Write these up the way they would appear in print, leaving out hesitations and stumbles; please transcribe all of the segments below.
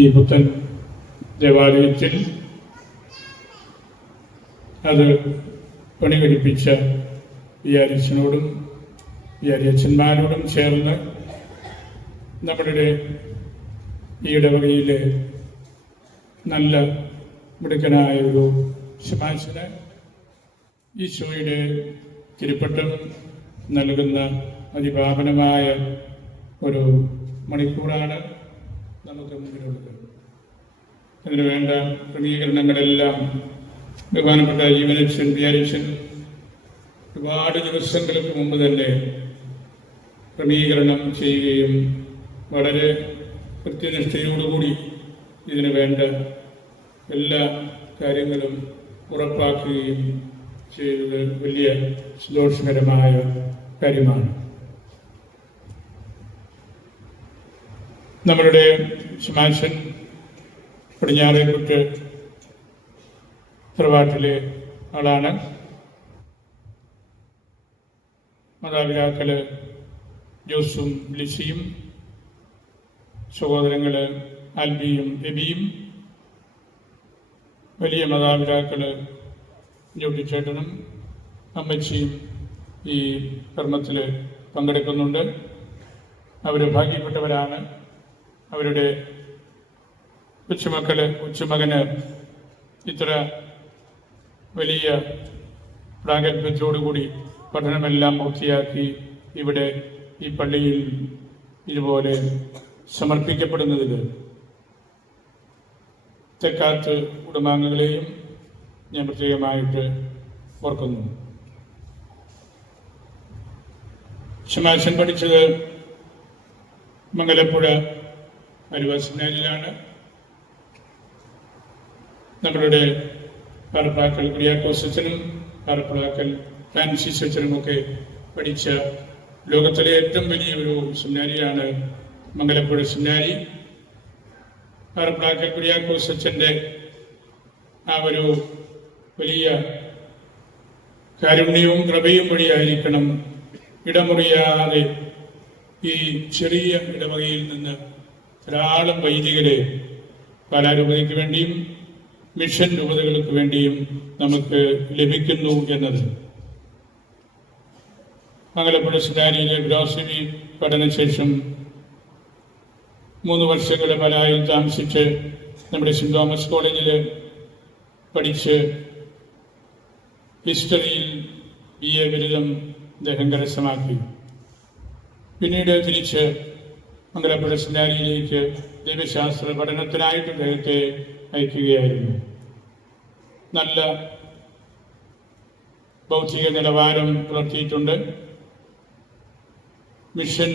ഈ പുത്തൻ ദേവാലയത്തിൽ അത് പണികഴിപ്പിച്ച വികാരിച്ചനോടും വികാരിയച്ഛന്മാരോടും ചേർന്ന് നമ്മുടെ ഈ ഇടവകയിലെ നല്ല മിടുക്കനായ ഒരു ശുപാർശന് ഈശോയുടെ തിരുപ്പട്ടം നൽകുന്ന അതിപാവനമായ ഒരു മണിക്കൂറാണ് നമുക്ക് മുന്നിലുള്ളത്. അതിനു വേണ്ട ക്രമീകരണങ്ങളെല്ലാം ബഹുമാനപ്പെട്ട ജീവനച്ഛൻ വികാരിച്ചൻ ഒരുപാട് ദിവസങ്ങൾക്ക് മുമ്പ് തന്നെ ക്രമീകരണം ചെയ്യുകയും വളരെ കൃത്യനിഷ്ഠയോടുകൂടി ഇതിനു വേണ്ട എല്ലാ കാര്യങ്ങളും ഉറപ്പാക്കുകയും ചെയ്തത് വലിയ സന്തോഷകരമായ കാര്യമാണ്. നമ്മളുടെ ശുമാശൻ പടിഞ്ഞാറേക്കുട്ട് തറവാട്ടിലെ ആളാണ്. മാതാപിതാക്കള് ജോസും ലിസിയും, സഹോദരങ്ങള് ആൽബിയും എബിയും, വലിയ മാതാപിതാക്കള് ജോട്ടിച്ചേട്ടനും അമ്മച്ചിയും ഈ കർമ്മത്തിൽ പങ്കെടുക്കുന്നുണ്ട്. അവർ ഭാഗ്യപ്പെട്ടവരാണ്. അവരുടെ കൊച്ചുമകന് ഇത്ര വലിയ പ്രാഗൽഭ്യത്തോടുകൂടി പഠനമെല്ലാം പൂർത്തിയാക്കി ഇവിടെ ഈ പള്ളിയിൽ ഇതുപോലെ സമർപ്പിക്കപ്പെടുന്നതിൽ തെക്കാത്ത് കുടുംബാംഗങ്ങളെയും ഞാൻ പ്രത്യേകമായിട്ട് ഓർക്കുന്നു. ശമാശൻ പഠിച്ചത് മംഗലപ്പുഴ അരുവാസനാലിലാണ്. നമ്മളുടെ പാറപ്രാക്കൽ കുര്യാക്കോസ് അച്ഛനും പാറപ്രാക്കൽ ഫ്രാൻസിസ് അച്ഛനുമൊക്കെ പഠിച്ച ലോകത്തിലെ ഏറ്റവും വലിയ ഒരു സെമിനാരിയാണ് മംഗലപ്പുഴ സെമിനാരി. പാറപ്രാക്കൽ കുര്യാക്കോസ് അച്ഛൻ്റെ ആ ഒരു വലിയ കാരുണ്യവും കൃപയും വഴിയായിരിക്കണം ഇടമുറിയാതെ ഈ ചെറിയ ഇടവകയിൽ നിന്ന് ധാരാളം വൈദികരെ പാലാരൂപതയ്ക്ക് വേണ്ടിയും മിഷൻ രൂപതകൾക്ക് വേണ്ടിയും നമുക്ക് ലഭിക്കുന്നു എന്നത്. മംഗലപ്പുഴ സെമിനാരിയിലെ ഫിലോസഫി പഠനശേഷം 3 വർഷങ്ങൾ പാലായിൽ താമസിച്ച് നമ്മുടെ സെന്റ് തോമസ് കോളേജിൽ പഠിച്ച് ഹിസ്റ്ററിയിൽ BA ബിരുദം അദ്ദേഹം കരസ്ഥമാക്കി. പിന്നീട് തിരിച്ച് മംഗലപ്പുഴ സെമിനാരിയിലേക്ക് ദൈവശാസ്ത്ര പഠനത്തിനായിട്ട് അദ്ദേഹത്തെ അയക്കുകയായിരുന്നു. നല്ല ബൗദ്ധിക നിലവാരം പുലർത്തിയിട്ടുണ്ട്. മിഷൻ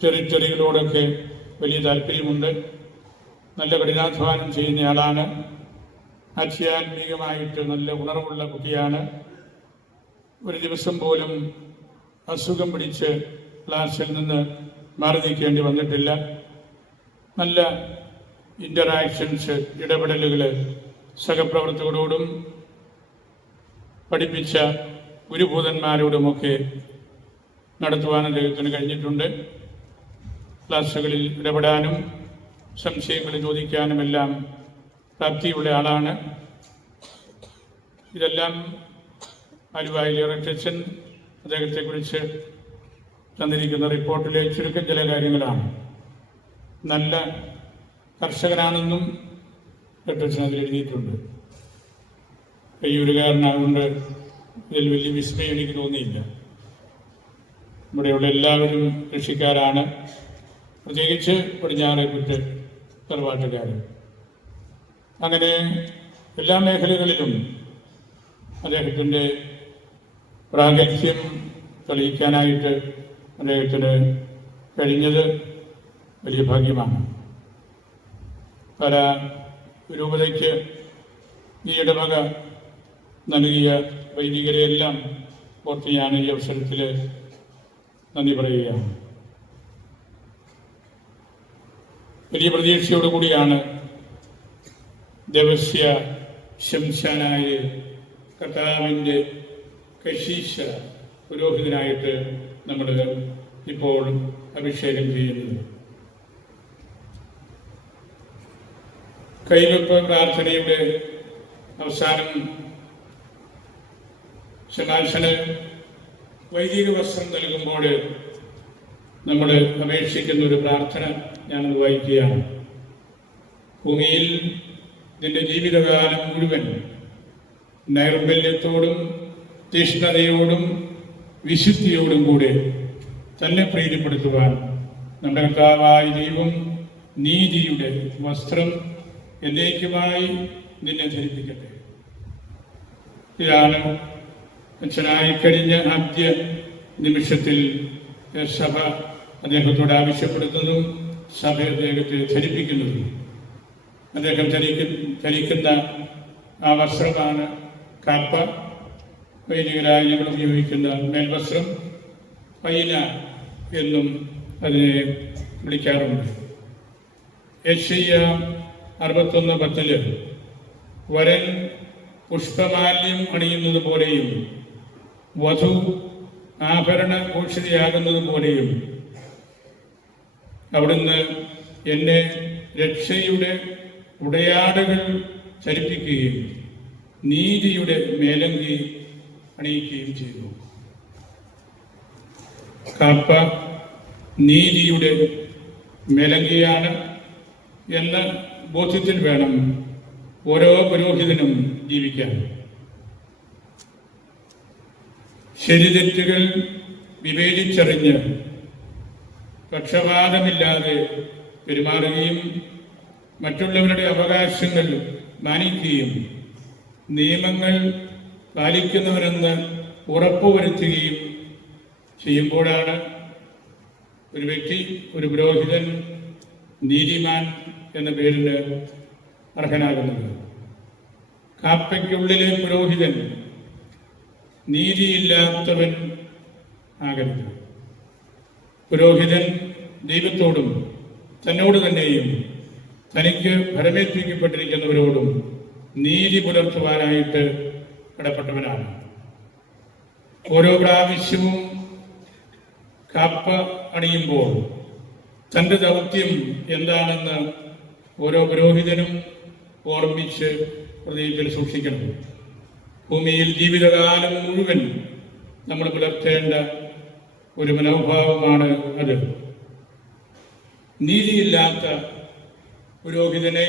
ടെറിറ്ററികളോടൊക്കെ വലിയ താല്പര്യമുണ്ട്. നല്ല കഠിനാധ്വാനം ചെയ്യുന്നയാളാണ്. ആധ്യാത്മികമായിട്ട് നല്ല ഉണർവുള്ള കുട്ടിയാണ്. ഒരു ദിവസം പോലും അസുഖം പിടിച്ച് ക്ലാസ്സിൽ നിന്ന് മാറി നിൽക്കേണ്ടി വന്നിട്ടില്ല. നല്ല ഇൻ്ററാക്ഷൻസ്, ഇടപെടലുകൾ സഹപ്രവർത്തകരോടും പഠിപ്പിച്ച ഗുരുഭൂതന്മാരോടുമൊക്കെ നടത്തുവാൻ അദ്ദേഹത്തിന് കഴിഞ്ഞിട്ടുണ്ട്. ക്ലാസ്സുകളിൽ ഇടപെടാനും സംശയങ്ങൾ ചോദിക്കാനുമെല്ലാം പ്രാപ്തിയുള്ള ആളാണ്. ഇതെല്ലാം ആലുവായിലെ റച്ചൻ അദ്ദേഹത്തെക്കുറിച്ച് തന്നിരിക്കുന്ന റിപ്പോർട്ടിലെ ചുരുക്കം ചില കാര്യങ്ങളാണ്. നല്ല കർഷകനാണെന്നും റച്ചൻ അതിൽ എഴുതിയിട്ടുണ്ട്. കയ്യൂരുകാരനാകൊണ്ട് ഇതിൽ വലിയ വിസ്മയം എനിക്ക് തോന്നിയില്ല. ഇവിടെയുള്ള എല്ലാവരും കൃഷിക്കാരാണ്, പ്രത്യേകിച്ച് പടിഞ്ഞാറേക്കുട്ട് തറവാട്ടുകാർ. അങ്ങനെ എല്ലാ മേഖലകളിലും അദ്ദേഹത്തിൻ്റെ പ്രാഗൽഭ്യം തെളിയിക്കാനായിട്ട് അദ്ദേഹത്തിന് കഴിഞ്ഞത് വലിയ ഭാഗ്യമാണ്. പല രൂപതയ്ക്ക് ഈ ഇടവക നൽകിയ വൈദികരെയെല്ലാം ഓർത്ത് ഞാൻ ഈ അവസരത്തിൽ നന്ദി പറയുകയാണ്. വലിയ പ്രതീക്ഷയോടുകൂടിയാണ് ദേവസ്യ ശംശാനായ കർത്താവിൻ്റെ കശീശ പുരോഹിതനായിട്ട് നമ്മൾ ഇപ്പോൾ അഭിഷേകം ചെയ്യുന്നത്. കൈവെപ്പ് പ്രാർത്ഥനയുടെ അവസാനം ശമാശന് വൈദിക വസ്ത്രം നൽകുമ്പോൾ നമ്മൾ അപേക്ഷിക്കുന്ന ഒരു പ്രാർത്ഥന ഞാനത് വായിക്കുകയാണ്. ഭൂമിയിൽ നിന്റെ ജീവിതകാലം മുഴുവൻ നൈർമല്യത്തോടും തീഷ്ണതയോടും വിശുദ്ധിയോടും കൂടെ തന്നെ പ്രീതിപ്പെടുത്തുവാൻ നമ്മുടെ കർത്താവായ ദൈവം നീതിയുടെ വസ്ത്രം എന്നേക്കുമായി നിന്നെ ധരിപ്പിക്കട്ടെ. ഇതാണ് അച്ഛനായി കഴിഞ്ഞ ആദ്യ നിമിഷത്തിൽ സഭ അദ്ദേഹത്തോട് ആവശ്യപ്പെടുന്നതും സഭ അദ്ദേഹത്തെ ധരിപ്പിക്കുന്നതും. അദ്ദേഹം ധരിക്കുന്ന ആ വസ്ത്രമാണ് കാപ്പ. വൈദികരായി ഞങ്ങൾ ഉപയോഗിക്കുന്ന മേൽവസ്ത്രം പൈന എന്നും അതിനെ വിളിക്കാറുണ്ട്. യെശയ്യാ 61:10 വരൻ പുഷ്പമാല്യം അണിയുന്നത് പോലെയും വധു ആഭരണഭൂഷിതയാകുന്നത് പോലെയും അവിടുന്ന് എന്നെ രക്ഷയുടെ ഉടയാടകൾ ധരിപ്പിക്കുകയും നീതിയുടെ മേലങ്കി അണിയിക്കുകയും ചെയ്തു. കാപ്പ നീതിയുടെ മേലങ്കിയാണ് എന്ന ബോധ്യത്തിൽ വേണം ഓരോ പുരോഹിതനും ജീവിക്കാൻ. ശരിതെറ്റുകൾ വിവേചിച്ചറിഞ്ഞ് പക്ഷപാതമില്ലാതെ പെരുമാറുകയും മറ്റുള്ളവരുടെ അവകാശങ്ങൾ മാനിക്കുകയും നിയമങ്ങൾ പാലിക്കുന്നവരെന്ന് ഉറപ്പുവരുത്തുകയും ചെയ്യുമ്പോഴാണ് ഒരു വ്യക്തി, ഒരു പുരോഹിതൻ നീതിമാൻ എന്ന പേരിന് അർഹനാകുന്നത്. കാപ്പയ്ക്കുള്ളിലെ പുരോഹിതൻ നീതിയില്ലാത്തവൻ ആകരുത്. പുരോഹിതൻ ദൈവത്തോടും തന്നോട് തന്നെയും തനിക്ക് ഫലമേൽപ്പിക്കപ്പെട്ടിരിക്കുന്നവരോടും നീതി പുലർത്തുവാനായിട്ട് കടപ്പെട്ടവനാണ്. ഓരോ പ്രാവശ്യവും കാപ്പ അണിയുമ്പോൾ തൻ്റെ ദൗത്യം എന്താണെന്ന് ഓരോ പുരോഹിതനും ഓർമ്മിച്ച് ഹൃദയത്തിൽ സൂക്ഷിക്കണം. ഭൂമിയിൽ ജീവിതകാലം മുഴുവൻ നമ്മൾ പുലർത്തേണ്ട ഒരു മനോഭാവമാണ് അത്. നീതിയില്ലാത്ത പുരോഹിതനെ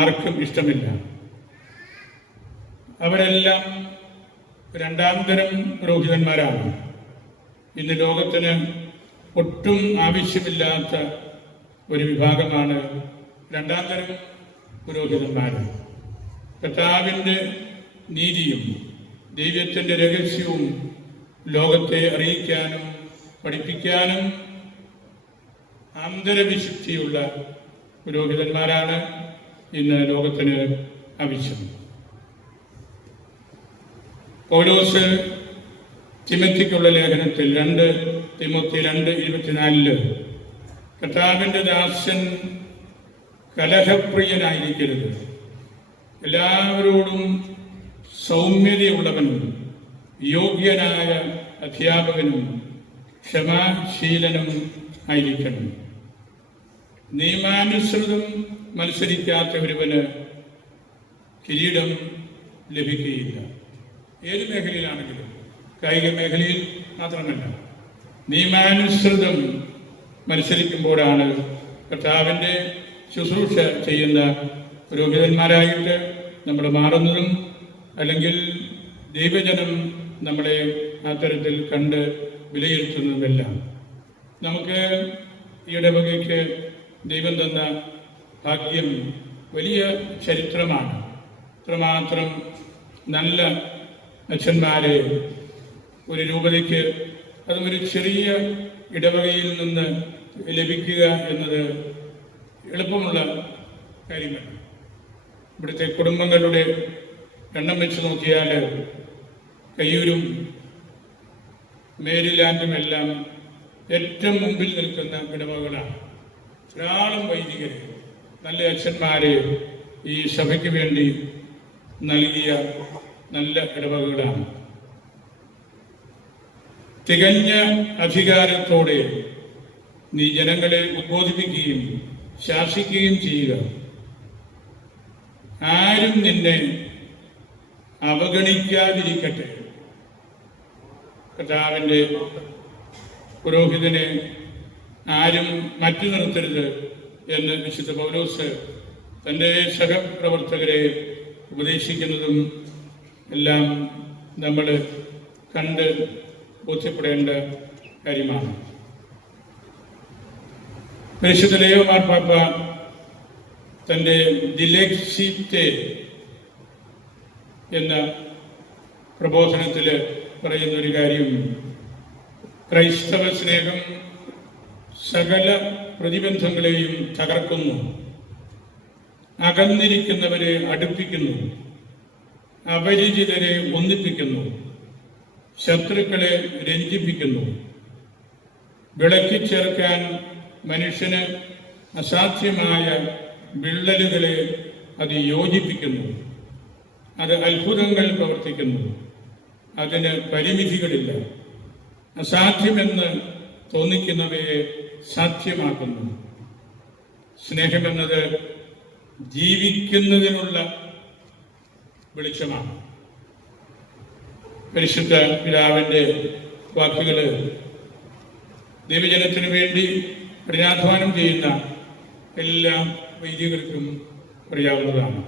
ആർക്കും ഇഷ്ടമില്ല. അവരെല്ലാം രണ്ടാം തരം പുരോഹിതന്മാരാണ്. ഇന്ന് ലോകത്തിന് ഒട്ടും ആവശ്യമില്ലാത്ത ഒരു വിഭാഗമാണ് രണ്ടാം തരം പുരോഹിതന്മാർ. കർത്താവിൻ്റെ നീതിയും ദൈവത്തിൻ്റെ രഹസ്യവും ലോകത്തെ അറിയിക്കാനും പഠിപ്പിക്കാനും ആന്തരവിശുദ്ധിയുള്ള പുരോഹിതന്മാരാണ് ഇന്ന് ലോകത്തിന് ആവശ്യം. പൗലോസ് തിമോത്തിക്കുള്ള ലേഖനത്തിൽ 2 തിമോത്തി 2:24 കർത്താവിൻ്റെ ദാസൻ കലഹപ്രിയനായിരിക്കരുത്, എല്ലാവരോടും സൗമ്യതയുള്ളവനും യോഗ്യനായ അധ്യാപകനും ക്ഷമാശീലനും ആയിരിക്കണം. നിയമാനുസൃതം മത്സരിക്കാത്ത ഒരുവന് കിരീടം ലഭിക്കുകയില്ല. ഏത് മേഖലയിലാണെങ്കിലും, കായിക മേഖലയിൽ മാത്രമല്ല, നിയമാനുസൃതം മത്സരിക്കുമ്പോഴാണ് കർത്താവിൻ്റെ ശുശ്രൂഷ ചെയ്യുന്ന പുരോഹിതന്മാരായിട്ട് നമ്മൾ മാറുന്നതും, അല്ലെങ്കിൽ ദൈവജനം നമ്മളെ ആ തരത്തിൽ കണ്ട് വിലയിരുത്തുന്നതുമെല്ലാം. നമുക്ക് ഈ ഇടവകയ്ക്ക് ദൈവം തന്ന ഭാഗ്യം വലിയ ചരിത്രമാണ്. അത്രമാത്രം നല്ല അച്ഛന്മാരെ ഒരു രൂപതയ്ക്ക്, അതും ഒരു ചെറിയ ഇടവകയിൽ നിന്ന് ലഭിക്കുക എന്നത് എളുപ്പമുള്ള കാര്യമല്ല. ഇവിടുത്തെ കുടുംബങ്ങളുടെ എണ്ണം വെച്ച് നോക്കിയാൽ കയ്യൂരും മേരിലാൻഡും എല്ലാം ഏറ്റവും മുമ്പിൽ നിൽക്കുന്ന ഇടവകളാണ്. ധാരാളം വൈദികർ, നല്ല അച്ഛന്മാരെ ഈ സഭയ്ക്ക് വേണ്ടി നൽകിയ നല്ല ഇടവകളാണ്. തികഞ്ഞ അധികാരത്തോടെ നീ ജനങ്ങളെ ഉദ്ബോധിപ്പിക്കുകയും ശാസിക്കുകയും ചെയ്യുക. ആരും നിന്നെ അവഗണിക്കാതിരിക്കട്ടെ. കർത്താവിൻ്റെ പുരോഹിതനെ ആരും മാറ്റി നിർത്തരുത് എന്ന് വിശുദ്ധ പൗലോസ് തൻ്റെ സഹപ്രവർത്തകരെ ഉപദേശിക്കുന്നതും എല്ലാം നമ്മൾ കണ്ട് ബോധ്യപ്പെടേണ്ട കാര്യമാണ്. പരിശുദ്ധ ലേയോ മാർപ്പാപ്പ തൻ്റെ ദിലെക്സിറ്റെ എന്ന പ്രബോധനത്തിൽ പറയുന്നൊരു കാര്യം, ക്രൈസ്തവ സ്നേഹം സകല പ്രതിബന്ധങ്ങളെയും തകർക്കുന്നു, അകന്നിരിക്കുന്നവരെ അടുപ്പിക്കുന്നു, അപരിചിതരെ ഒന്നിപ്പിക്കുന്നു, ശത്രുക്കളെ രഞ്ജിപ്പിക്കുന്നു. വിളക്കിച്ചേർക്കാൻ മനുഷ്യന് അസാധ്യമായ വിള്ളലുകളെ അത് യോജിപ്പിക്കുന്നു. അത് അത്ഭുതങ്ങൾ പ്രവർത്തിക്കുന്നു. അതിന് പരിമിതികളില്ല. അസാധ്യമെന്ന് തോന്നിക്കുന്നവയെ സാധ്യമാക്കുന്നു. സ്നേഹമെന്നത് ജീവിക്കുന്നതിനുള്ള വെളിച്ചമാണ്. പരിശുദ്ധ പിതാവിൻ്റെ വാക്കുകൾ ദൈവജനത്തിനു വേണ്ടി കഠിനാധ്വാനം ചെയ്യുന്ന എല്ലാ വൈദികർക്കും അറിയാവുന്നതാണ്.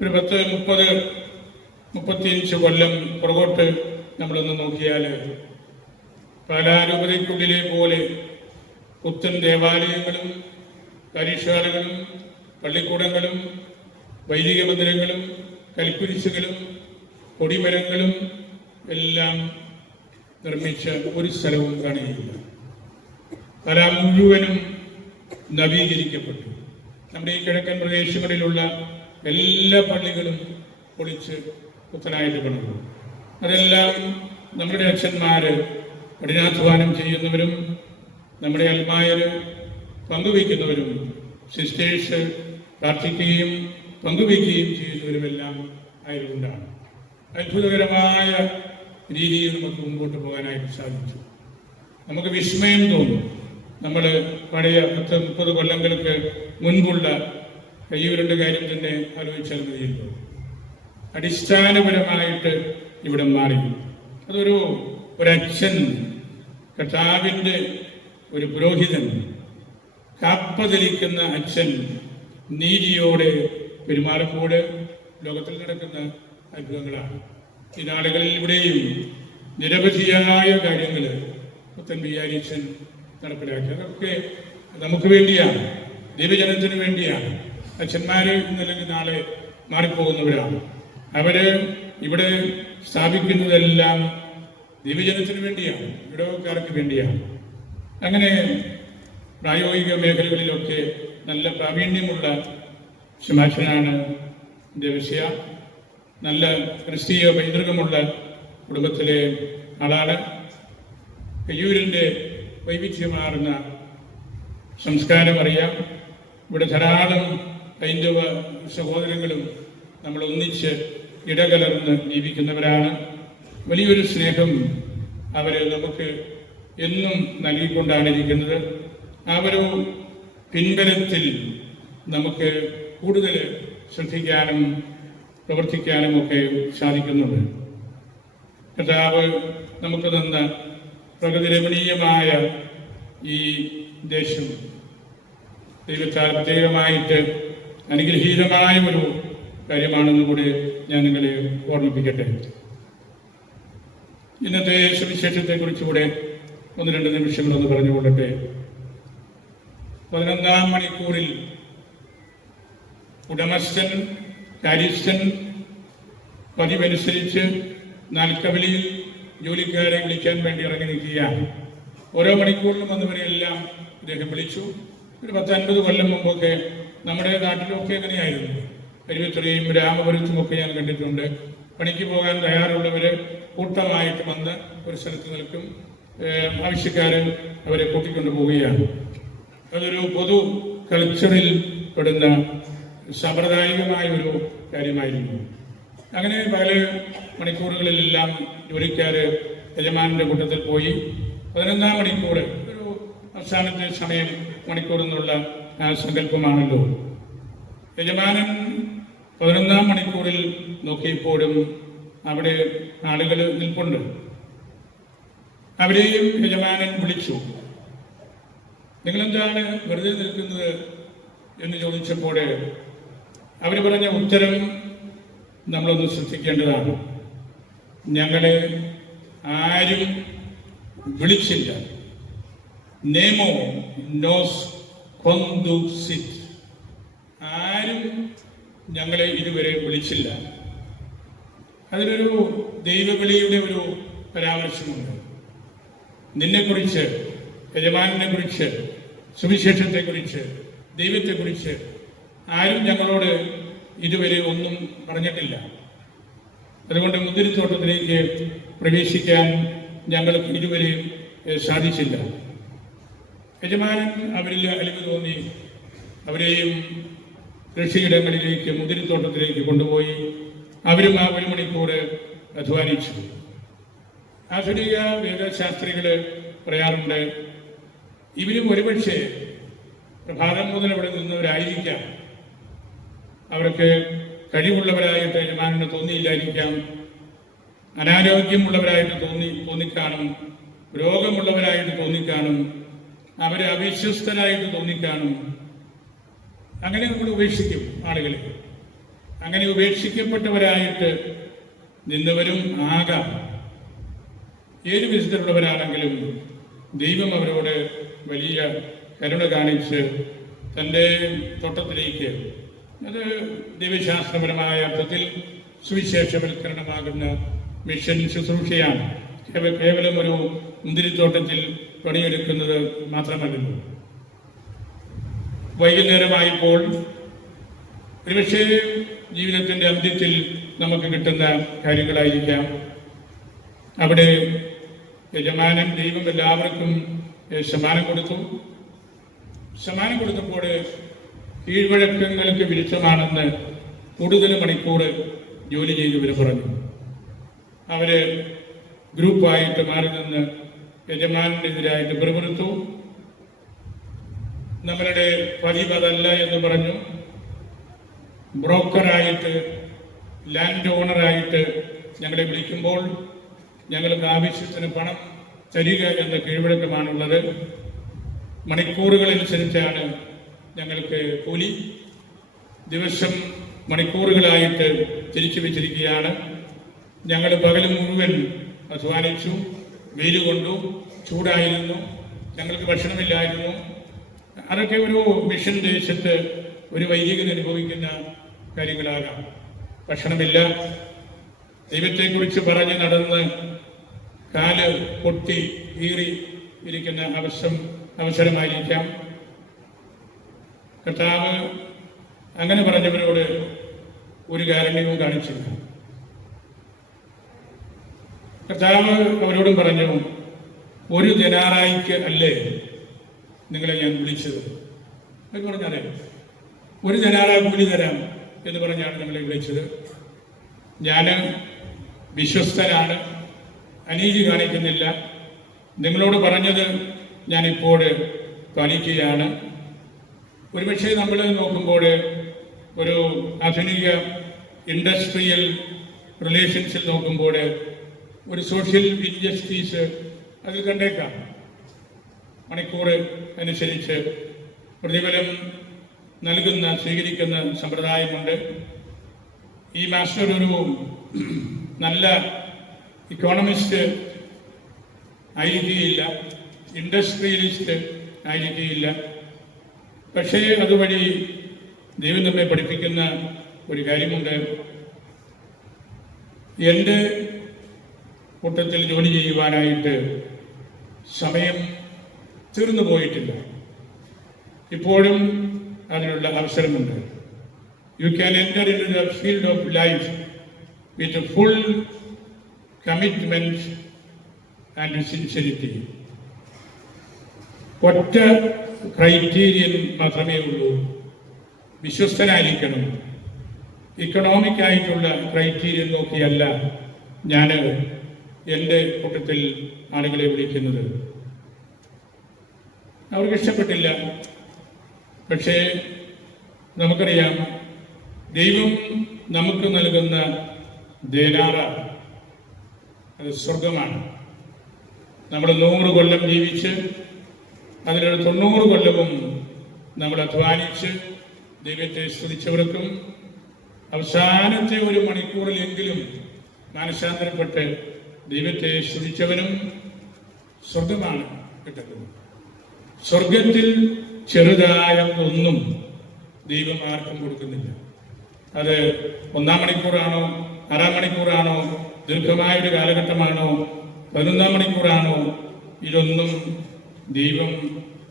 ഒരു 30-35 കൊല്ലം പുറകോട്ട് നമ്മളൊന്ന് നോക്കിയാൽ പാലാരൂപതയ്ക്കുള്ളിലെ പോലെ പുത്തൻ ദേവാലയങ്ങളും കാര്യശാലകളും പള്ളിക്കൂടങ്ങളും വൈദിക മന്ദിരങ്ങളും കൽക്കുരിശുകളും കൊടിമരങ്ങളും എല്ലാം നിർമ്മിച്ച ഒരു സ്ഥലവും കാണുകയില്ല. പല മുഴുവനും നവീകരിക്കപ്പെട്ടു. നമ്മുടെ ഈ കിഴക്കൻ പ്രദേശങ്ങളിലുള്ള എല്ലാ പള്ളികളും പൊളിച്ച് പുത്തനായിട്ട് പണിതു. അതെല്ലാം നമ്മുടെ അച്ഛന്മാർ കഠിനാധ്വാനം ചെയ്യുന്നവരും നമ്മുടെ അൽമായർ പങ്കുവയ്ക്കുന്നവരും സിസ്റ്റേഴ്സ് പ്രാർത്ഥിക്കുകയും പങ്കുവയ്ക്കുകയും ചെയ്യുന്നവരുമെല്ലാം ആയതുകൊണ്ടാണ് അത്ഭുതകരമായ രീതിയിൽ നമുക്ക് മുമ്പോട്ട് പോകാനായിട്ട് സാധിച്ചു. നമുക്ക് വിസ്മയം തോന്നും. നമ്മൾ പഴയ 10-30 കൊല്ലങ്ങൾക്ക് മുൻപുള്ള കയ്യൂരിൻ്റെ കാര്യം തന്നെ ആലോചിച്ചാൽ മതിയല്ലോ. അടിസ്ഥാനപരമായിട്ട് ഇവിടെ മാറി. ഒരച്ഛൻ, കർത്താവിൻ്റെ ഒരു പുരോഹിതൻ, കാപ്പതിരിക്കുന്ന അച്ഛൻ നീതിയോടെ പെരുമാറുമ്പോൾ ലോകത്തിൽ നടക്കുന്ന അത്ഭുതങ്ങളാണ്. ഈ നാടുകളിൽ ഇവിടെയും നിരവധിയായ കാര്യങ്ങൾ പുത്തൻ വികാരിച്ചൻ നടപ്പിലാക്കി. അതൊക്കെ നമുക്ക് വേണ്ടിയാണ്, ദൈവജനത്തിന് വേണ്ടിയാണ്. അച്ഛന്മാർ ഇന്നല്ലെങ്കിൽ നാളെ മാറിപ്പോകുന്നവരാണ്. അവര് ഇവിടെ സ്ഥാപിക്കുന്നതെല്ലാം ദൈവജനത്തിന് വേണ്ടിയാണ്, ഇടവക്കാർക്ക് വേണ്ടിയാണ്. അങ്ങനെ പ്രായോഗിക മേഖലകളിലൊക്കെ നല്ല പ്രാവീണ്യമുള്ള ശുമാശനാണ് ദേവസ്യ. നല്ല ക്രിസ്തീയ പൈതൃകമുള്ള കുടുംബത്തിലെ ആളാണ്. കയ്യൂരിൻ്റെ വൈവിധ്യമാർന്ന സംസ്കാരം അറിയാം. ഇവിടെ ധാരാളം ഹൈന്ദവ സഹോദരങ്ങളും നമ്മൾ ഒന്നിച്ച് ഇടകലർന്ന് ജീവിക്കുന്നവരാണ്. വലിയൊരു സ്നേഹം അവർ നമുക്ക് എന്നും നൽകിക്കൊണ്ടാണ് ഇരിക്കുന്നത്. ആ ഒരു പിൻബലത്തിൽ നമുക്ക് കൂടുതൽ ശ്രദ്ധിക്കാനും പ്രവർത്തിക്കാനും ഒക്കെ സാധിക്കുന്നുണ്ട്. കർത്താവ് നമുക്ക് തന്ന പ്രകൃതി രമണീയമായ ഈ ദേശം ദൈവത്താൽ പ്രത്യേകമായിട്ട് അനുഗ്രഹീതമായ ഒരു കാര്യമാണെന്ന് കൂടി ഞാൻ നിങ്ങളെ ഓർമ്മിപ്പിക്കട്ടെ. ഇന്നത്തെ സുവിശേഷത്തെക്കുറിച്ചുകൂടെ 1-2 നിമിഷങ്ങളൊന്ന് പറഞ്ഞുകൊള്ളട്ടെ. 11-ാം മണിക്കൂറിൽ ഉടമസ്ഥൻ, കാര്യസ്ഥൻ പതിവനുസരിച്ച് നാൽക്കവലിയിൽ ജോലിക്കാരെ വിളിക്കാൻ വേണ്ടി ഇറങ്ങി നിൽക്കുകയാണ്. ഓരോ മണിക്കൂറിലും വന്നവരെയെല്ലാം അദ്ദേഹം വിളിച്ചു. ഒരു 10-50 കൊല്ലം മുമ്പൊക്കെ നമ്മുടെ നാട്ടിലൊക്കെ എങ്ങനെയായിരുന്നു. കരുവത്തുറയും രാമപുരത്തുമൊക്കെ ഞാൻ കണ്ടിട്ടുണ്ട്. പണിക്ക് പോകാൻ തയ്യാറുള്ളവർ കൂട്ടമായിട്ട് വന്ന് ഒരു സ്ഥലത്ത് നിൽക്കും. ആവശ്യക്കാർ അവരെ കൂട്ടിക്കൊണ്ടു പോവുകയാണ്. അതൊരു പൊതു കൾച്ചറിൽ പെടുന്ന സാമ്പ്രദായികമായ ഒരു കാര്യമായിരുന്നു. അങ്ങനെ പല മണിക്കൂറുകളിലെല്ലാം ജോലിക്കാർ യജമാനൻ്റെ കൂട്ടത്തിൽ പോയി 11-ാം മണിക്കൂർ ഒരു അവസാനത്തെ സമയം മണിക്കൂർ എന്നുള്ള ആ സങ്കല്പമാണല്ലോ. യജമാനൻ 11-ാം മണിക്കൂറിൽ നോക്കിയപ്പോഴും അവിടെ ആളുകൾ നിൽപ്പുണ്ട്. അവരെയും യജമാനൻ വിളിച്ചു. നിങ്ങളെന്താണ് വെറുതെ നിൽക്കുന്നത് എന്ന് ചോദിച്ചപ്പോൾ അവർ പറഞ്ഞ ഉത്തരം നമ്മളൊന്ന് ശ്രദ്ധിക്കേണ്ടതാണ്. ഞങ്ങളെ ആരും വിളിച്ചില്ല. നെമോ നോസ് കൊന്തുസിറ്റ്. ആരും ഞങ്ങളെ ഇതുവരെ വിളിച്ചില്ല. അതിലൊരു ദൈവവിളിയുടെ ഒരു പരാമർശമുണ്ട്. നിന്നെക്കുറിച്ച്, യജമാനെ കുറിച്ച്, സുവിശേഷത്തെക്കുറിച്ച്, ദൈവത്തെക്കുറിച്ച് ആരും ഞങ്ങളോട് ഇതുവരെ ഒന്നും പറഞ്ഞിട്ടില്ല. അതുകൊണ്ട് മുന്തിരിത്തോട്ടത്തിലേക്ക് പ്രവേശിക്കാൻ ഞങ്ങൾക്ക് ഇതുവരെ സാധിച്ചില്ല. യജമാനൻ അവരിൽ അലിവ് തോന്നി അവരെയും കൃഷിയിടങ്ങളിലേക്ക്, മുന്തിരിത്തോട്ടത്തിലേക്ക് കൊണ്ടുപോയി അവരും ആ 1 മണിക്കൂർ അധ്വാനിച്ചു. ആധുനിക വേദശാസ്ത്രികൾ പറയാറുണ്ട്, ഇവരും ഒരുപക്ഷെ പ്രഭാതം മുതൽ അവിടെ നിന്നവരായിരിക്കാം. അവർക്ക് കഴിവുള്ളവരായിട്ട് യജമാനന് തോന്നിയില്ലായിരിക്കാം. അനാരോഗ്യമുള്ളവരായിട്ട് തോന്നിക്കാണും. രോഗമുള്ളവരായിട്ട് തോന്നിക്കാണും. അവരെ അവിശ്വസ്തരായിട്ട് തോന്നിക്കാണും. അങ്ങനെ നമ്മൾ ഉപേക്ഷിക്കും ആളുകളെ. അങ്ങനെ ഉപേക്ഷിക്കപ്പെട്ടവരായിട്ട് നിന്നവരും ആകാം. ഏത് വിധത്തിലുള്ളവരാണെങ്കിലും ദൈവം അവരോട് വലിയ കരുണ കാണിച്ച് തൻ്റെ തോട്ടത്തിലേക്ക്, അത് ദൈവശാസ്ത്രപരമായ അർത്ഥത്തിൽ സുവിശേഷവൽക്കരണമാകുന്ന മിഷൻ ശുശ്രൂഷയാണ്. കേവലം ഒരു മുന്തിരിത്തോട്ടത്തിൽ പണിയെടുക്കുന്നത് മാത്രമല്ലല്ലോ. വൈകുന്നേരമായപ്പോൾ ഒരുപക്ഷേ ജീവിതത്തിൻ്റെ അന്ത്യത്തിൽ നമുക്ക് കിട്ടുന്ന കാര്യങ്ങളായിരിക്കാം. അവിടെ യജമാനൻ ദൈവം എല്ലാവർക്കും സമ്മാനം കൊടുത്തു. സമ്മാനം കൊടുത്തപ്പോൾ കീഴ്വഴക്കങ്ങൾക്ക് വിരുദ്ധമാണെന്ന് കൂടുതൽ മണിക്കൂർ ജോലി ചെയ്തവർ പറഞ്ഞു. അവര് ഗ്രൂപ്പായിട്ട് മാറി നിന്ന് യജമാനെതിരായിട്ട് പിറുപിറുത്തു. നമ്മളുടെ പതിവതല്ല എന്ന് പറഞ്ഞു. ബ്രോക്കറായിട്ട്, ലാൻഡ് ഓണറായിട്ട് ഞങ്ങളെ വിളിക്കുമ്പോൾ ഞങ്ങൾക്ക് ആവശ്യത്തിന് പണം തരിക എന്ന കീഴ്വഴക്കമാണുള്ളത്. മണിക്കൂറുകളനുസരിച്ചാണ് ഞങ്ങൾക്ക് കൂലി. ദിവസം മണിക്കൂറുകളായിട്ട് തിരിച്ചു വെച്ചിരിക്കുകയാണ്. ഞങ്ങൾ പകൽ മുഴുവൻ അധ്വാനിച്ചു. വെയിൽ കൊണ്ടു, ചൂടായിരുന്നു, ഞങ്ങൾക്ക് ഭക്ഷണമില്ലായിരുന്നു. അതൊക്കെ ഒരു മിഷൻ ദേശത്ത് ഒരു വൈദികൻ അനുഭവിക്കുന്ന കാര്യങ്ങളാകാം. ഭക്ഷണമില്ല, ദൈവത്തെക്കുറിച്ച് പറഞ്ഞ് നടന്ന് കാല് പൊട്ടി കീറി ഇരിക്കുന്ന അവസരമായിരിക്കാം. കർത്താവ് അങ്ങനെ പറഞ്ഞവരോട് ഒരു കാരുണ്യവും കാണിച്ചില്ല. കർത്താവ് അവരോടും പറഞ്ഞു, 1 ദിനാറായിക്ക് അല്ലേ നിങ്ങളെ ഞാൻ വിളിച്ചത് എന്ന് പറഞ്ഞാലേ, 1 ദിനാറാ കൂലി തരാം എന്ന് പറഞ്ഞാണ് നിങ്ങളെ വിളിച്ചത്. ഞാൻ വിശ്വസ്തനാണ്, അനീതി കാണിക്കുന്നില്ല. നിങ്ങളോട് പറഞ്ഞത് ഞാനിപ്പോൾ പാലിക്കുകയാണ്. ഒരുപക്ഷെ നമ്മൾ നോക്കുമ്പോൾ ഒരു ആധുനിക ഇൻഡസ്ട്രിയൽ റിലേഷൻസിൽ നോക്കുമ്പോൾ ഒരു സോഷ്യൽ ഇൻജസ്റ്റിസ് അതിൽ കണ്ടേക്കാം. മണിക്കൂർ അനുസരിച്ച് പ്രതിഫലം നൽകുന്ന, സ്വീകരിക്കുന്ന സമ്പ്രദായമുണ്ട്. ഈ മാസ്റ്റർ ഒരു നല്ല ഇക്കോണമിസ്റ്റ് ആയിരിക്കുകയില്ല, ഇൻഡസ്ട്രിയലിസ്റ്റ് ആയിരിക്കുകയില്ല. പക്ഷേ അതുവഴി ദൈവം നമ്മെ പഠിപ്പിക്കുന്ന ഒരു കാര്യമുണ്ട്. എൻ്റെ കൂട്ടത്തിൽ ജോലി ചെയ്യുവാനായിട്ട് സമയം തീർന്നു പോയിട്ടില്ല. ഇപ്പോഴും അതിനുള്ള അവസരമുണ്ട്. You can enter into the field of life with full commitment and sincerity. ഒറ്റ ക്രൈറ്റീരിയൻ മാത്രമേ ഉള്ളൂ, വിശ്വസ്തനായിരിക്കണം. ഇക്കണോമിക് ആയിട്ടുള്ള ക്രൈറ്റീരിയൻ നോക്കിയല്ല ഞാൻ എൻ്റെ കൂട്ടത്തിൽ ആളുകളെ വിളിക്കുന്നത്. അവർക്ക് ഇഷ്ടപ്പെട്ടില്ല. പക്ഷേ നമുക്കറിയാം, ദൈവം നമുക്ക് നൽകുന്ന ദേനാറ അത് സ്വർഗമാണ്. നമ്മൾ 100 കൊല്ലം ജീവിച്ച് അതിലൊരു 90 കൊല്ലവും നമ്മൾ അധ്വാനിച്ച് ദൈവത്തെ സ്തുതിച്ചവർക്കും അവസാനത്തെ 1 മണിക്കൂറിലെങ്കിലും മാനസാന്തരപ്പെട്ട് ദൈവത്തെ സ്തുതിച്ചവനും സ്വർഗമാണ് കിട്ടുന്നത്. സ്വർഗത്തിൽ ചെറുതായ ഒന്നും ദൈവം ആർക്കും കൊടുക്കുന്നില്ല. അത് 1-ാം മണിക്കൂറാണോ, 6-ാം മണിക്കൂറാണോ, ദീർഘമായൊരു കാലഘട്ടമാണോ, 11-ാം മണിക്കൂറാണോ, ഇതൊന്നും ദൈവം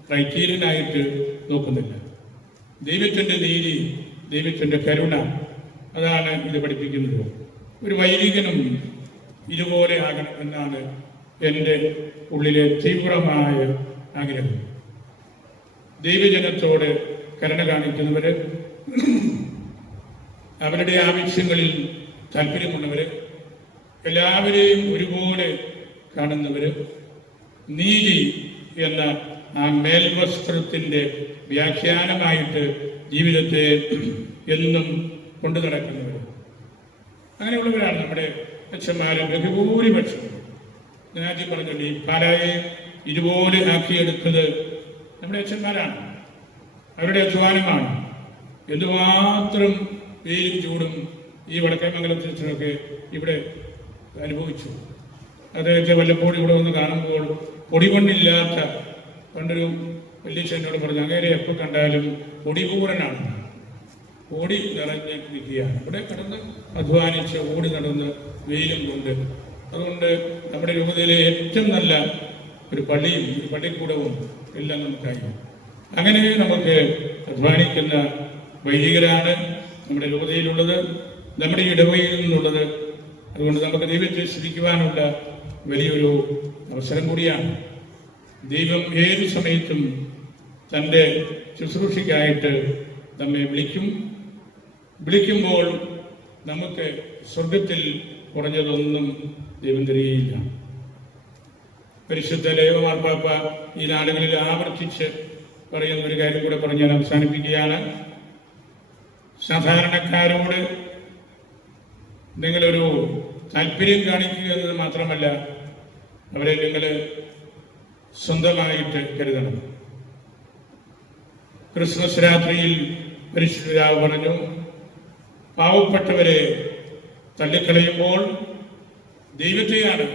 ക്രൈറ്റീരിയനായിട്ട് നോക്കുന്നില്ല. ദൈവത്തിൻ്റെ നീതി, ദൈവത്തിൻ്റെ കരുണ, അതാണ് ഇത് പഠിപ്പിക്കുന്നത്. ഒരു വൈദികനും ഇതുപോലെ ആകണം എന്നാണ് എൻ്റെ ഉള്ളിലെ തീവ്രമായ ആഗ്രഹം. ദൈവജനത്തോട് കരുണ കാണിക്കുന്നവർ, അവരുടെ ആവശ്യങ്ങളിൽ താല്പര്യമുള്ളവർ, എല്ലാവരെയും ഒരുപോലെ കാണുന്നവർ, നീതി എന്ന ആ മേൽവസ്ത്രത്തിൻ്റെ വ്യാഖ്യാനമായിട്ട് ജീവിതത്തെ എന്നും കൊണ്ടു നടക്കുന്നവർ, അങ്ങനെയുള്ളവരാണ് നമ്മുടെ അച്ഛന്മാരും ബഹുഭൂരിപക്ഷം. ഞാൻ ആദ്യം പറഞ്ഞില്ലേ, ഈ പാലായെ ഇതുപോലെ ആക്കിയെടുത്തത് നമ്മുടെ അച്ഛന്മാരാണ്, അവരുടെ അധ്വാനമാണ്. എന്തുമാത്രം വെയിലും ചൂടും ഈ വടക്കേമംഗലത്തിനൊക്കെ ഇവിടെ അനുഭവിച്ചു. അദ്ദേഹത്തെ വല്ലപ്പോഴും ഇവിടെ വന്ന് കാണുമ്പോൾ പൊടികൊണ്ടില്ലാത്ത, പണ്ടൊരു വല്യച്ഛനോട് പറഞ്ഞു, അങ്ങനെ എപ്പോൾ കണ്ടാലും പൊടിപൂരനാണ്, ഓടി നിറഞ്ഞ് നിൽക്കുകയാണ്. ഇവിടെ കിടന്ന് അധ്വാനിച്ച് ഓടി നടന്ന് വെയിലും കൊണ്ട്. അതുകൊണ്ട് നമ്മുടെ രൂപതയിലെ ഏറ്റവും നല്ല ഒരു പള്ളിയും ഒരു പള്ളിക്കൂടവും എല്ലാം നമുക്കായി. അങ്ങനെ നമുക്ക് അധ്വാനിക്കുന്ന വൈദികരാണ് നമ്മുടെ രൂപതയിലുള്ളത്, നമ്മുടെ ഇടവകയിൽ നിന്നുള്ളത്. അതുകൊണ്ട് നമുക്ക് ദൈവത്തെ സ്തുതിക്കുവാനുള്ള വലിയൊരു അവസരം കൂടിയാണ്. ദൈവം ഏത് സമയത്തും തൻ്റെ ശുശ്രൂഷയ്ക്കായിട്ട് നമ്മെ വിളിക്കുമ്പോൾ നമുക്ക് സ്വർഗത്തിൽ കുറഞ്ഞതൊന്നും ദൈവം തരികയില്ല. പരിശുദ്ധ ലേവ മാർപ്പാപ്പ ഈ നാടുകളിൽ ആവർത്തിച്ച് പറയുന്ന ഒരു കാര്യം കൂടെ പറഞ്ഞ് ഞാൻ അവസാനിപ്പിക്കുകയാണ്. സാധാരണക്കാരോട് നിങ്ങളൊരു താല്പര്യം കാണിക്കുക എന്നത് മാത്രമല്ല, അവരെ നിങ്ങൾ സ്വന്തമായിട്ട് കരുതണം. ക്രിസ്മസ് രാത്രിയിൽ പരിശുദ്ധ പിതാവ് പറഞ്ഞു, പാവപ്പെട്ടവരെ തള്ളിക്കളയുമ്പോൾ ദൈവത്തെയാണ്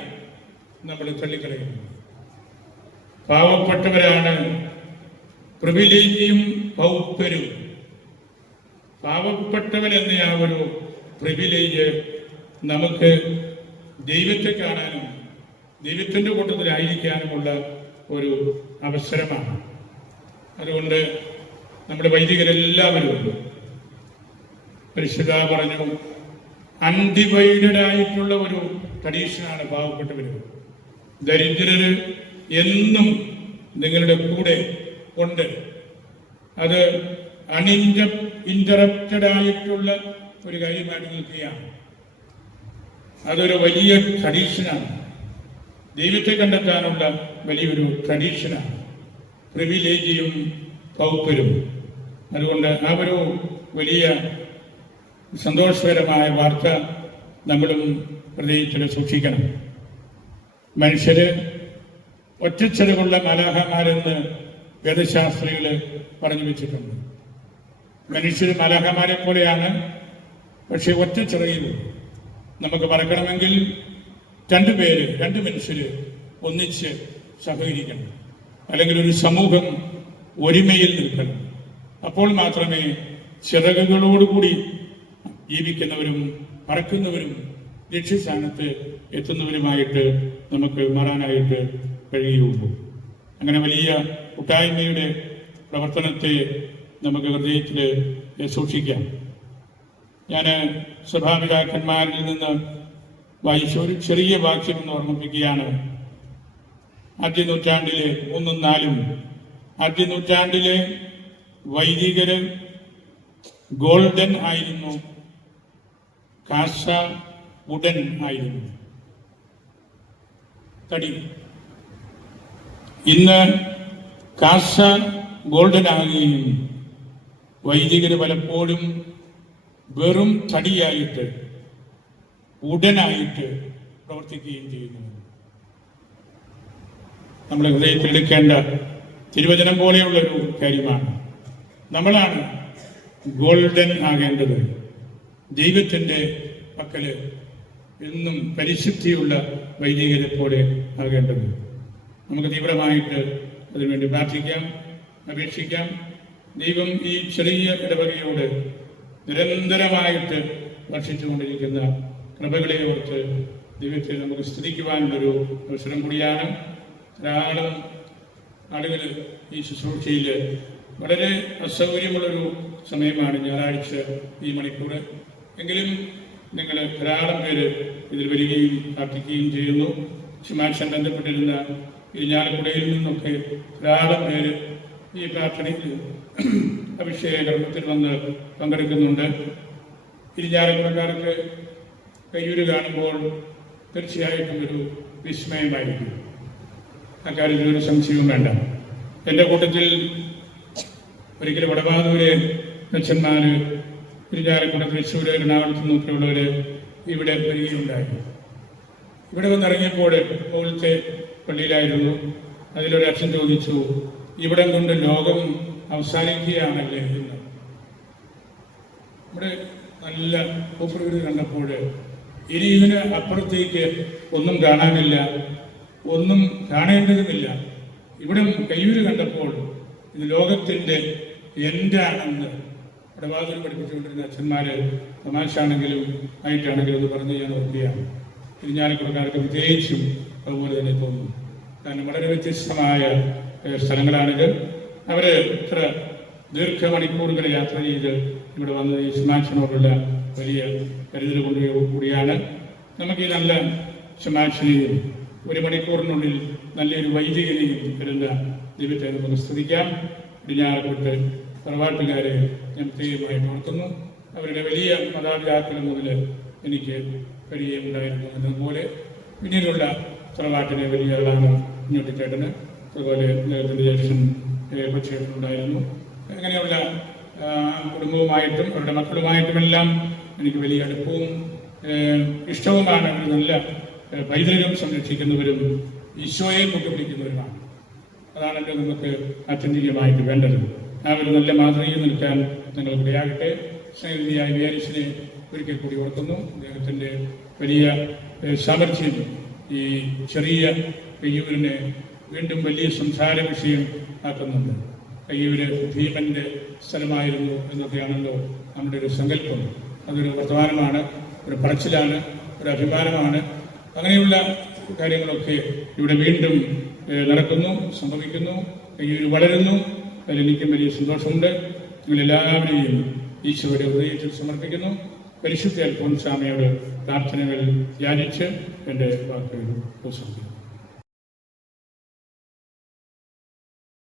നമ്മൾ തള്ളിക്കളയുന്നത്. പാവപ്പെട്ടവരാണ് പ്രിവിലേജിയും പൗപ്പരും. പാവപ്പെട്ടവൻ എന്ന ആ ഒരു പ്രിവിലേജ് നമുക്ക് ദൈവത്തെ കാണാനും ദൈവത്തിൻ്റെ കൂട്ടത്തിലായിരിക്കാനുമുള്ള ഒരു അവസരമാണ്. അതുകൊണ്ട് നമ്മുടെ വൈദികരെല്ലാവരും പരിശുദ്ധ പറഞ്ഞു, അൺഡിവൈഡഡ് ആയിട്ടുള്ള ഒരു ട്രഡീഷനാണ് പാവപ്പെട്ടവർ. ദരിദ്രര് എന്നും നിങ്ങളുടെ കൂടെ ഉണ്ട്. അത് ഇന്ററപ്റ്റഡ് ആയിട്ടുള്ള ഒരു കാര്യമായിട്ട് നിൽക്കുകയാണ്. അതൊരു വലിയ ട്രഡീഷനാണ്, ദൈവത്തെ കണ്ടെത്താനുള്ള വലിയൊരു ട്രഡീഷനാണ് പ്രിവിലേജിയും പൗപ്പരും. അതുകൊണ്ട് ആ ഒരു വലിയ സന്തോഷകരമായ വാർത്ത നമ്മളും ഹൃദയത്തിൽ സൂക്ഷിക്കണം. മനുഷ്യര് ഒറ്റച്ചെലവുള്ള മാലാഖമാരെന്ന് വേദശാസ്ത്രികൾ പറഞ്ഞു വെച്ചിട്ടുണ്ട്. മനുഷ്യർ മാലാഖമാരെ പോലെയാണ്, പക്ഷെ ഒറ്റച്ചിറയിൽ നമുക്ക് പറക്കണമെങ്കിൽ രണ്ട് മനുഷ്യർ ഒന്നിച്ച് സഹകരിക്കണം, അല്ലെങ്കിൽ ഒരു സമൂഹം ഒരുമയിൽ നിൽക്കണം. അപ്പോൾ മാത്രമേ ചിറകുകളോടുകൂടി ജീവിക്കുന്നവരും പറക്കുന്നവരും ലക്ഷ്യസ്ഥാനത്ത് എത്തുന്നവരുമായിട്ട് നമുക്ക് മാറാനായിട്ട് കഴിയുള്ളൂ. അങ്ങനെ വലിയ കൂട്ടായ്മയുടെ പ്രവർത്തനത്തെ നമുക്ക് ഹൃദയത്തിൽ സൂക്ഷിക്കാം. ഞാൻ സഭാപിതാക്കന്മാരിൽ നിന്ന് വായിച്ച ഒരു ചെറിയ വാക്യം എന്ന് ഓർമ്മിപ്പിക്കുകയാണ്. ആദ്യ നൂറ്റാണ്ടിലെ 3ഉം 4ഉം ആദ്യ നൂറ്റാണ്ടിലെ വൈദികര് ഗോൾഡൻ ആയിരുന്നു, കാസ വുഡൻ ആയിരുന്നു, തടി. ഇന്ന് കാസ ഗോൾഡൻ ആകുകയും വൈദികര് പലപ്പോഴും വെറും തടിയായിട്ട് ഉടനായിട്ട് പ്രവർത്തിക്കുകയും ചെയ്യുന്നു. നമ്മുടെ ഹൃദയത്തിൽ എടുക്കേണ്ട തിരുവചനം പോലെയുള്ളൊരു കാര്യമാണ്. നമ്മളാണ് ഗോൾഡൻ ആകേണ്ടത്. ദൈവത്തിൻ്റെ പക്കല് എന്നും പരിശുദ്ധിയുള്ള വൈദികരെ പോലെ ആകേണ്ടത്. നമുക്ക് തീവ്രമായിട്ട് അതിനുവേണ്ടി പ്രാർത്ഥിക്കാം, അപേക്ഷിക്കാം. ദൈവം ഈ ചെറിയ ഇടവകയോട് നിരന്തരമായിട്ട് ഭക്ഷിച്ചുകൊണ്ടിരിക്കുന്ന കൃപകളെ ഓർത്ത് ദൈവത്തെ നമുക്ക് സ്തുതിക്കുവാനുള്ളൊരു അവസരം കൂടിയാണ്. ധാരാളം ആളുകൾ ഈ ശുശ്രൂഷയിൽ വളരെ അസൗകര്യമുള്ളൊരു സമയമാണ് ഞായറാഴ്ച ഈ മണിക്കൂർ. എങ്കിലും നിങ്ങൾ ധാരാളം പേര് ഇതിൽ വരികയും പ്രാർത്ഥിക്കുകയും ചെയ്യുന്നു. ശുമാക്ഷൻ ബന്ധപ്പെട്ടിരുന്ന ഇരിഞ്ഞാലക്കുടയിൽ നിന്നൊക്കെ ധാരാളം പേര് ഈ പ്രാർത്ഥനയിൽ അഭിഷേക കർമ്മത്തിൽ വന്ന് പങ്കെടുക്കുന്നുണ്ട്. ഇരിഞ്ഞാലക്കുടക്കാർക്ക് കയ്യൂര് കാണുമ്പോൾ തീർച്ചയായിട്ടും ഒരു വിസ്മയമായിരിക്കും. അക്കാര്യത്തിൽ ഒരു സംശയവും വേണ്ട. എൻ്റെ കൂട്ടത്തിൽ ഒരിക്കലും വടവാതൂര് അച്ഛന്മാർ ഇരിഞ്ഞാലക്കുട, തൃശ്ശൂർ, എറണാകുളത്ത് നിന്നൊക്കെയുള്ളവർ ഇവിടെ വരികയുണ്ടായി. ഇവിടെ വന്നിറങ്ങിയപ്പോൾ മുകളിലത്തെ പള്ളിയിലായിരുന്നു. അതിലൊരു അച്ഛൻ ചോദിച്ചു, ഇവിടം കൊണ്ട് ലോകം അവസാനിക്കുകയാണല്ലേ എന്ന്. ഇവിടെ നല്ല ഭൂപ്രകൃതി കണ്ടപ്പോൾ ഇനി ഇതിന് അപ്പുറത്തേക്ക് ഒന്നും കാണാനില്ല, ഒന്നും കാണേണ്ടതുമില്ല. ഇവിടെ കയ്യൂര് കണ്ടപ്പോൾ ഇത് ലോകത്തിൻ്റെ എൻഡാണെന്ന് വടവാതൂർ പഠിപ്പിച്ചുകൊണ്ടിരുന്ന അച്ഛന്മാര് തമാശാണെങ്കിലും ആയിട്ടാണെങ്കിലും അത് പറഞ്ഞ് ഞാൻ ഓർക്കുകയാണ്. ഇരിഞ്ഞാലക്കുടക്കാർക്ക് പ്രത്യേകിച്ചും അതുപോലെ തന്നെ തോന്നുന്നു. കാരണം വളരെ വ്യത്യസ്തമായ സ്ഥലങ്ങളാണിത്. അവര് ഇത്ര ദീർഘമണിക്കൂറുകൾ യാത്ര ചെയ്ത് ഇവിടെ വന്ന് ഈ ശുമാക്ഷനോടുള്ള വലിയ കരുതൽ കൂടിയാണ്. നമുക്ക് ഈ നല്ല ശുമാക്ഷനെയും ഒരു മണിക്കൂറിനുള്ളിൽ നല്ലൊരു വൈദികനെയും വരുന്ന ദൈവത്തെ നമുക്ക് സ്തുതിക്കാം. ഇരിഞ്ഞാലക്കുട തറവാട്ടുകാരെ ഞാൻ പ്രത്യേകമായി ഓർക്കുന്നു. അവരുടെ വലിയ മാതാപിതാക്കൾ മുതൽ എനിക്ക് പരിചയമുണ്ടായിരുന്നു എന്നതുപോലെ പിന്നീടുള്ള തറവാട്ടിലെ വലിയ ആളാണ് കുഞ്ഞുട്ടിച്ചേട്ടന്, അതുപോലെ അദ്ദേഹത്തിൻ്റെ ജ്യേഷ്ഠൻ പക്ഷേട്ടനുണ്ടായിരുന്നു. അങ്ങനെയുള്ള കുടുംബവുമായിട്ടും അവരുടെ മക്കളുമായിട്ടുമെല്ലാം എനിക്ക് വലിയ അടുപ്പവും ഇഷ്ടവുമാണ്. അവർ നല്ല പൈതൃകം സംരക്ഷിക്കുന്നവരും ഈശോയെ കൂട്ടുപിടിക്കുന്നവരുമാണ്. അതാണല്ലോ നമുക്ക് ആത്യന്തികമായിട്ട് വേണ്ടത്. ആ ഒരു നല്ല മാതൃകയിൽ നിൽക്കാൻ നിങ്ങൾ ഇടയാകട്ടെ. സ്നേഹിതയായ വിയാരിസിനെ ഒരിക്കൽ കൂടി ഓർക്കുന്നു. അദ്ദേഹത്തിൻ്റെ വലിയ സാമർഥ്യം ഈ ചെറിയ കയ്യൂരിനെ വീണ്ടും വലിയ സംസാര വിഷയം ആക്കുന്നുണ്ട്. കയ്യൂര് ഭീമന്റെ സ്ഥലമായിരുന്നു എന്നൊക്കെയാണല്ലോ നമ്മുടെ ഒരു സങ്കല്പം. അതൊരു വർത്തമാനമാണ്, ഒരു പറച്ചിലാണ്, ഒരു അഭിമാനമാണ്. അങ്ങനെയുള്ള കാര്യങ്ങളൊക്കെ ഇവിടെ വീണ്ടും നടക്കുന്നു, സംഭവിക്കുന്നു. കയ്യൂര് വളരുന്നു. അതിലെനിക്കും വലിയ സന്തോഷമുണ്ട്. നിങ്ങളെല്ലാവരെയും ഈശോയുടെ ഹൃദയത്തിൽ സമർപ്പിക്കുന്നു. പരിശുദ്ധ അൽഫോൻസാമ്മയോട് പ്രാർത്ഥനകൾ ധ്യാനിച്ച് എൻ്റെ വാക്കുകൾ ഉപസംഹരിക്കുന്നു.